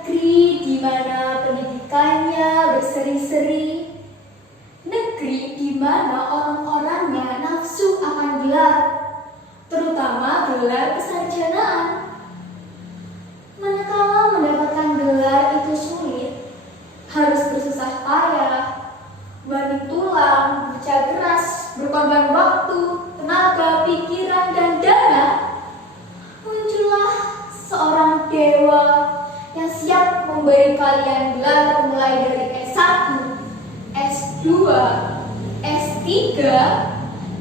Negeri di mana pendidikannya berseri-seri, negeri di mana orang-orangnya nafsu akan gelar, terutama gelar kesarjanaan. Manakala mendapatkan gelar itu sulit, harus bersusah payah, banting tulang, bekerja keras, berkorban waktu, tenaga, pikiran, dan dana, muncullah seorang dewa yang siap memberi kalian gelar mulai dari S1, S2, S3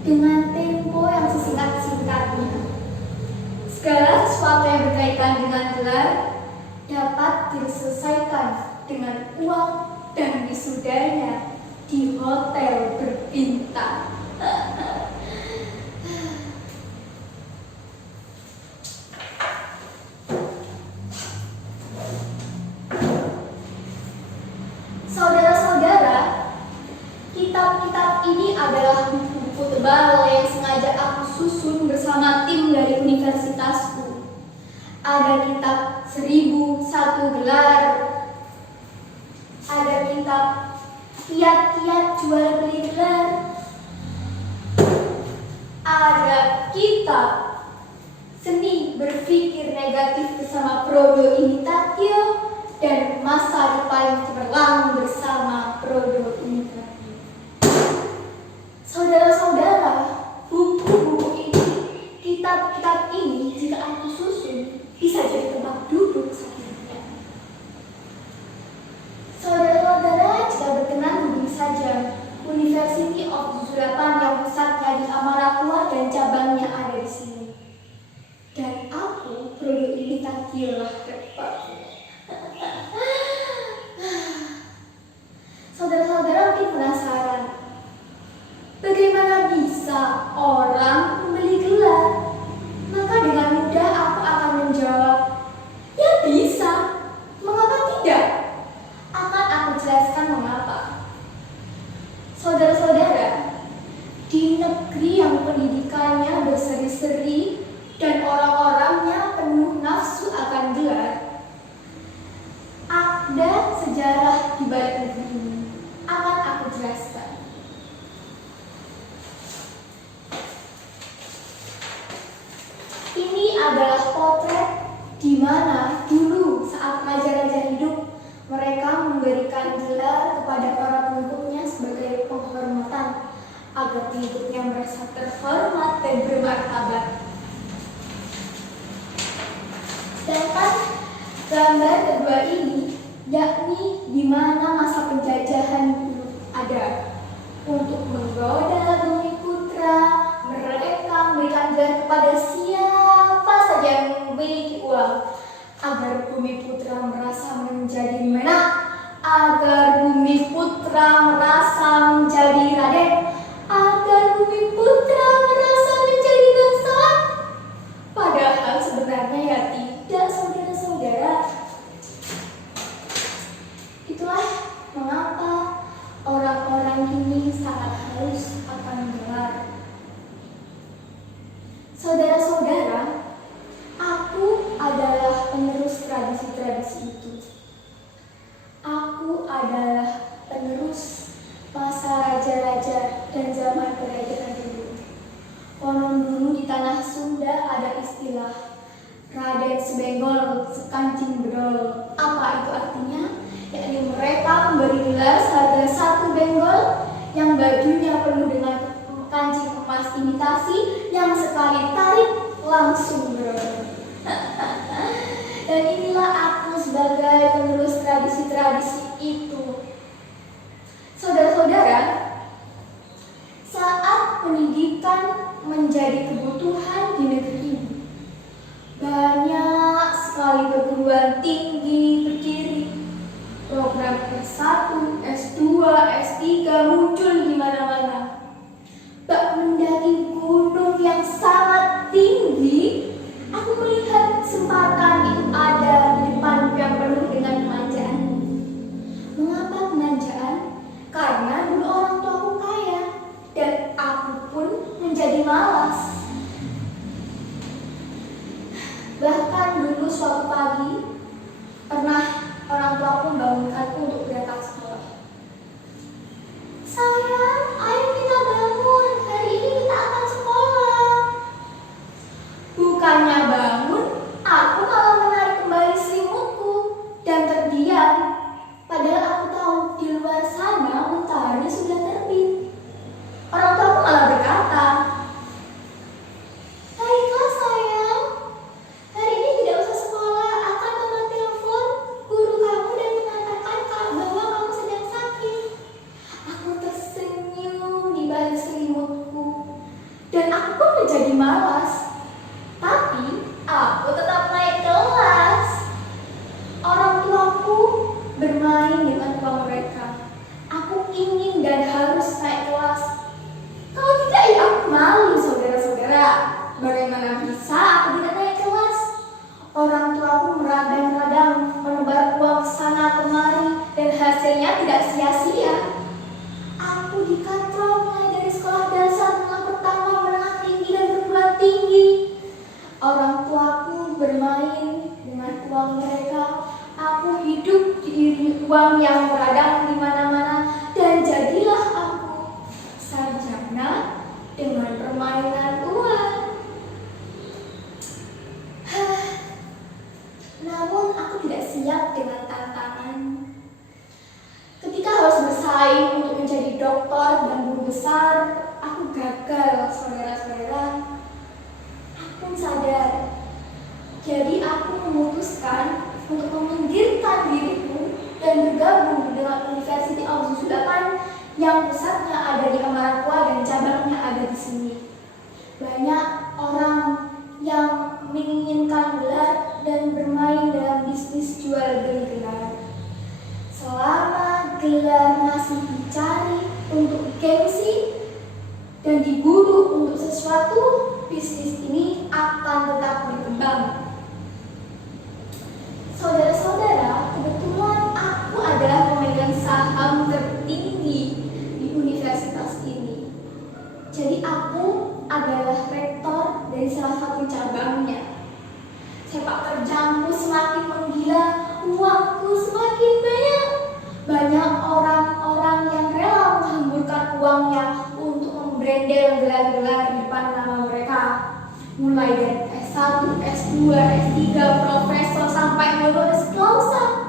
dengan tempo yang sesingkat-singkatnya. Segala sesuatu yang berkaitan dengan gelar dapat diselesaikan dengan uang dan wisudanya di hotel berbintang. Saudara-saudara, kitab-kitab ini adalah buku-buku tebal yang sengaja aku susun bersama tim dari universitasku. Ada kitab 1001 gelar, ada kitab kiat-kiat jual beli gelar, ada kitab seni berpikir negatif bersama Prodo Imitatio, dan masa depan yang cemerlang bersama Prodo Imitatio. Saudara-saudara, buku-buku ini, kitab-kitab ini jika aku susun bisa jadi tempat duduk selanjutnya. Saudara-saudara, jika berkenan hubungi saja University of Zurapan yang pusatnya di Amarakua dan cabangnya ada di sini. Dan aku Prodo Imitatio lah repot. Saudara-saudara mungkin penasaran, bagaimana bisa orang membeli gelar? Maka dengan mudah aku akan menjawab, ya bisa. Mengapa tidak? Akan aku jelaskan mengapa. Saudara-saudara, di negeri yang pendidikannya berseri-seri dan orang-orangnya penuh nafsu akan gelar, ada sejarah di balik negeri ini. Akan aku jelaskan. Ini adalah potret di mana dulu saat raja-raja hidup, mereka memberikan gelar kepada para pengikutnya sebagai penghormatan agar pengikutnya merasa terhormat dan bermartabat. Sedangkan gambar kedua ini, yakni di mana masa penjajahan dulu ada untuk menggoda bumi putra, mereka memberikan gelar kepada siapa saja yang memiliki uang agar bumi putra merasa menjadi menang, agar bumi putra merasa menjadi raden, agar bumi putra merasa menjadi bangsawan. Padahal sebenarnya ya tidak, saudara-saudara. Itulah mengapa orang-orang kini sangat haus akan gelar. Saudara-saudara, aku adalah penerus tradisi-tradisi itu. Aku adalah penerus masa raja-raja dan zaman kerajaan dulu. Konon dulu di tanah Sunda ada istilah Raden Sebenggol sekancing bedol. Apa itu artinya? Yakni mereka memberi gelar seharga 1 benggol yang bajunya penuh dengan kancing emas imitasi yang sekali tarik langsung beroleh. Dan inilah aku sebagai penerus tradisi-tradisi itu. Saudara-saudara, saat pendidikan menjadi kebutuhan di negeri ini, banyak sekali perguruan tinggi berdiri. Program S1, S2, S3 muncul di mana-mana. Bak mendaki gunung yang sangat tinggi, aku melihat kesempatan itu ada di depan yang penuh dengan kemanjaan. Mengapa kemanjaan? Karena dulu orang tuaku kaya dan aku pun menjadi malas. Bahkan dulu suatu pagi pernah aku bermain dengan uang mereka. Aku ingin dan harus naik kelas. Kalau tidak, ya aku malu, saudara-saudara. Bagaimana bisa aku tidak naik kelas? Orang tuaku meradang-radang menebar uang sana kemari dan hasilnya tidak sia-sia. Aku dikatrol mulai dari sekolah dasar, menengah pertama, menengah tinggi, dan perguruan tinggi. Orang tuaku bermain dengan uang mereka. Aku hidup di uang yang beradang di mana-mana, dan jadilah aku sarjana dengan permainan uang. Namun aku tidak siap dengan tantangan. Ketika harus bersaing untuk menjadi dokter dan guru besar, aku gagal, saudara-saudara. Aku sadar. Jadi aku memutuskan untuk meminggirkan diriku dan bergabung dengan University of Zuzulapan yang pusatnya ada di Amarapura dan cabangnya ada di sini. Banyak orang yang menginginkan gelar dan bermain dalam bisnis jual beli gelar. Selama gelar masih dicari untuk gengsi dan diburu untuk sesuatu, bisnis ini akan tetap berkembang. Saudara-saudara, kebetulan aku adalah pemegang saham tertinggi di universitas ini. Jadi aku adalah rektor dari salah satu cabangnya. Sepak terjangku semakin menggila, uangku semakin banyak. Banyak orang-orang yang rela menghamburkan uangnya untuk membrandel gelar-gelar di depan nama mereka. Mulai dari S1, S2, S3, profesor sampai honoris causa.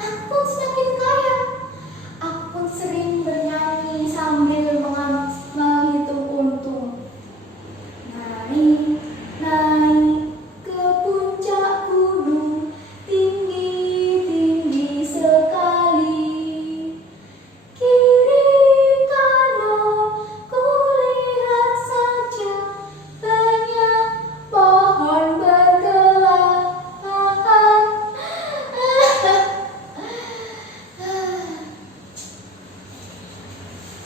Aku pun semakin kaya. Aku pun sering bernyanyi sambil menghitung untung. Naik, naik ke puncak gunung, tinggi-tinggi sekali. Kiri kanan ku lihat saja, banyak pohon bergelar.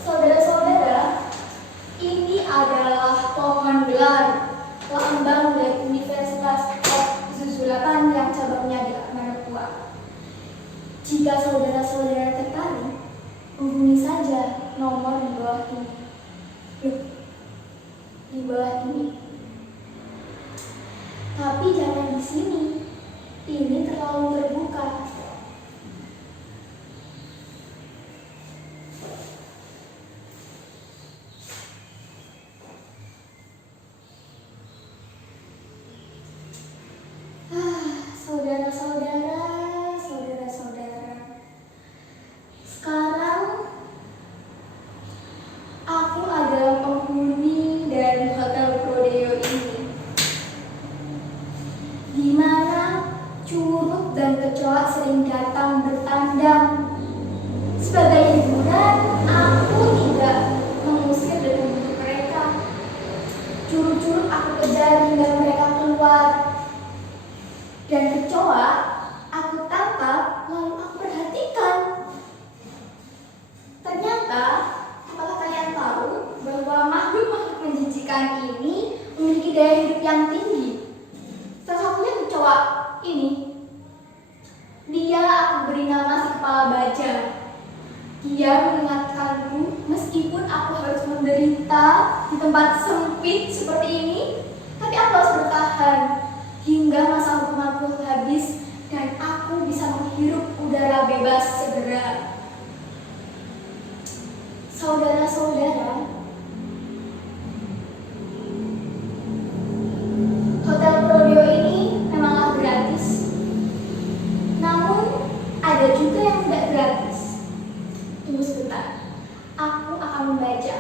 Saudara-saudara, ini adalah pohon gelar lambang dari Universitas of Zuzulapan yang cabangnya di Amarapura. Jika saudara-saudara tertarik, hubungi saja nomor di bawah ini. Di bawah ini. Tapi jangan di sini. Ini terlalu terbuka. Saudara-saudara, saudara-saudara. Sekarang aku adalah penghuni dari Hotel Prodeo ini, di mana curug dan kecoa sering datang bertandang. Sebagai hiburan, aku tidak mengusir dan membunuh mereka. Curug-curug aku kejar hingga mereka keluar. Dan kecoa aku tangkap, lalu aku perhatikan. Ternyata, apakah kalian tahu bahwa makhluk-makhluk menjijikan ini memiliki daya hidup yang tinggi? Salah satunya kecoa ini. Dia aku beri nama si kepala baja. Dia mengingatkanku meskipun aku harus menderita di tempat sempit seperti ini, tapi aku harus bertahan hingga masa hukumanku habis dan aku bisa menghirup udara bebas segera. Saudara-saudara, Hotel Prodeo ini memanglah gratis. Namun ada juga yang tidak gratis. Tunggu sebentar, aku akan membaca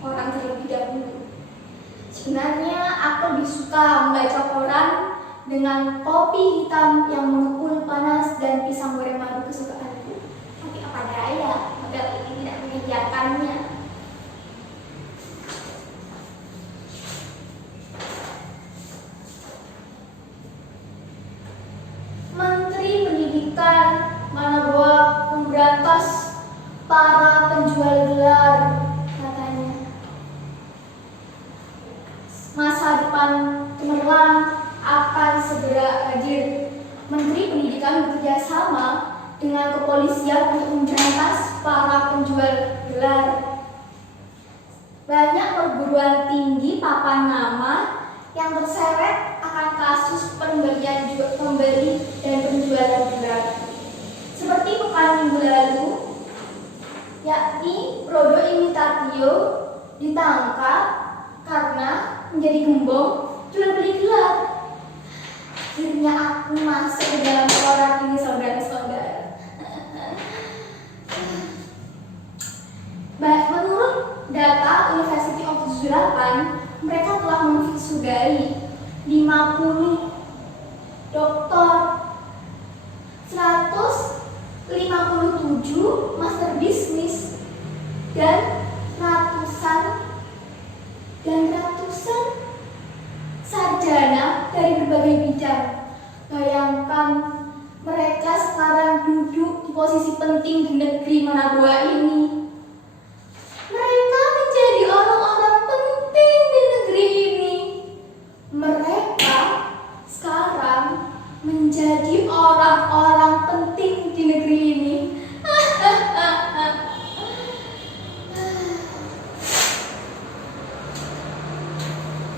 koran terlebih dahulu. Sebenarnya aku lebih suka membaca koran dengan kopi hitam yang mengepul panas dan pisang goreng madu kesukaanku. Tapi apa daya, hotel ini tidak menyediakannya. Menteri Pendidikan para penjual gelar, katanya. Masa depan cemerlang akan segera hadir. Menteri Pendidikan bekerja sama dengan kepolisian untuk memberantas para penjual gelar. Banyak perguruan tinggi papan nama yang terseret akan kasus pembeli dan penjualan gelar. Seperti pekan minggu lalu, yakni Prodo Imitatio ditangkap karena menjadi gembong jual beli gelar. Akhirnya aku masuk ke dalam orang ini, saudara-saudara. Menurut data University of Zurich, mereka telah memvisudai 50 doktor, 157 master bisnis, dan ratusan sarjana dari berbagai bidang. Bayangkan, mereka sekarang duduk di posisi penting di negeri Managua ini. Mereka menjadi orang-orang penting di negeri ini. Mereka sekarang menjadi orang-orang penting di negeri ini.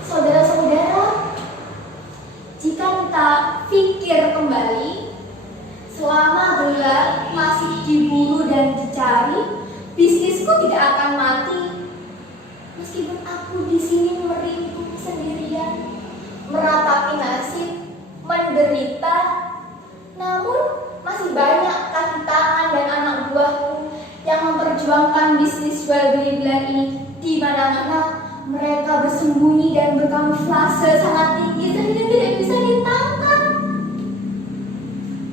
Saudara-saudara, jika kita pikir kembali, selama gelar masih diburu dan dicari, bisnisku tidak akan mati. Meskipun aku di sini meringkuk sendirian, meratapi nasib, menderita, namun masih banyak kaki tangan dan anak buahku yang memperjuangkan bisnis jual beli gelar ini. Di mana-mana mereka bersembunyi dan berkamuflase sangat tinggi sehingga tidak bisa ditangkap.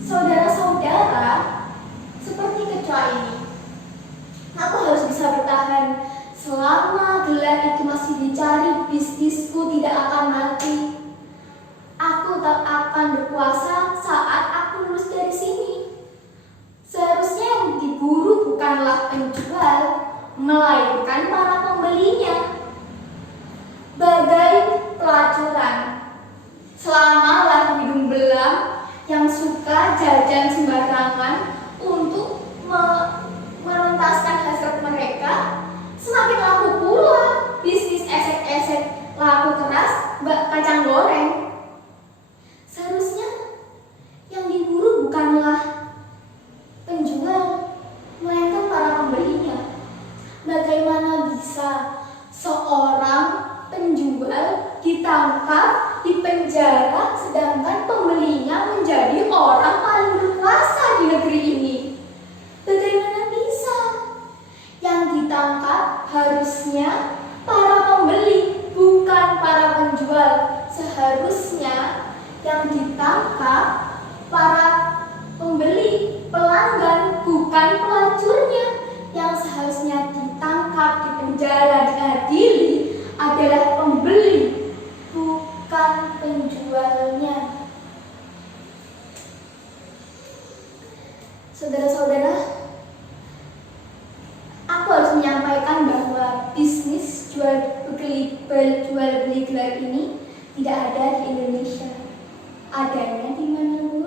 Saudara-saudara, seperti kecoa ini, aku harus bisa bertahan. Selama gelar itu masih dicari, bisnisku tidak akan mati. Aku tak akan berkuasa saat aku lulus dari sini. Seharusnya yang diburu bukanlah penjual, melainkan para pembelinya. Bagai pelacuran, selama lagu hidung belang yang suka jajan sembarangan untuk menuntaskan hasrat mereka, semakin laku pula bisnis esek-esek laku keras bak kacang goreng. Seharusnya yang diburu bukanlah penjual, melainkan para pembelinya. Bagaimana bisa seorang penjual ditangkap, dipenjara, sedangkan pembelinya menjadi orang paling berkuasa di negeri ini? Bagaimana bisa? Yang ditangkap harusnya para pembeli, bukan para penjual. Seharusnya yang ditangkap para pembeli, pelanggan, bukan pelacurnya. Yang seharusnya ditangkap, dipenjara, diadili adalah pembeli, bukan penjualnya. Saudara-saudara, aku harus menyampaikan bahwa bisnis jual beli gelar ini tidak ada di Indonesia. Adanya di mana-mana.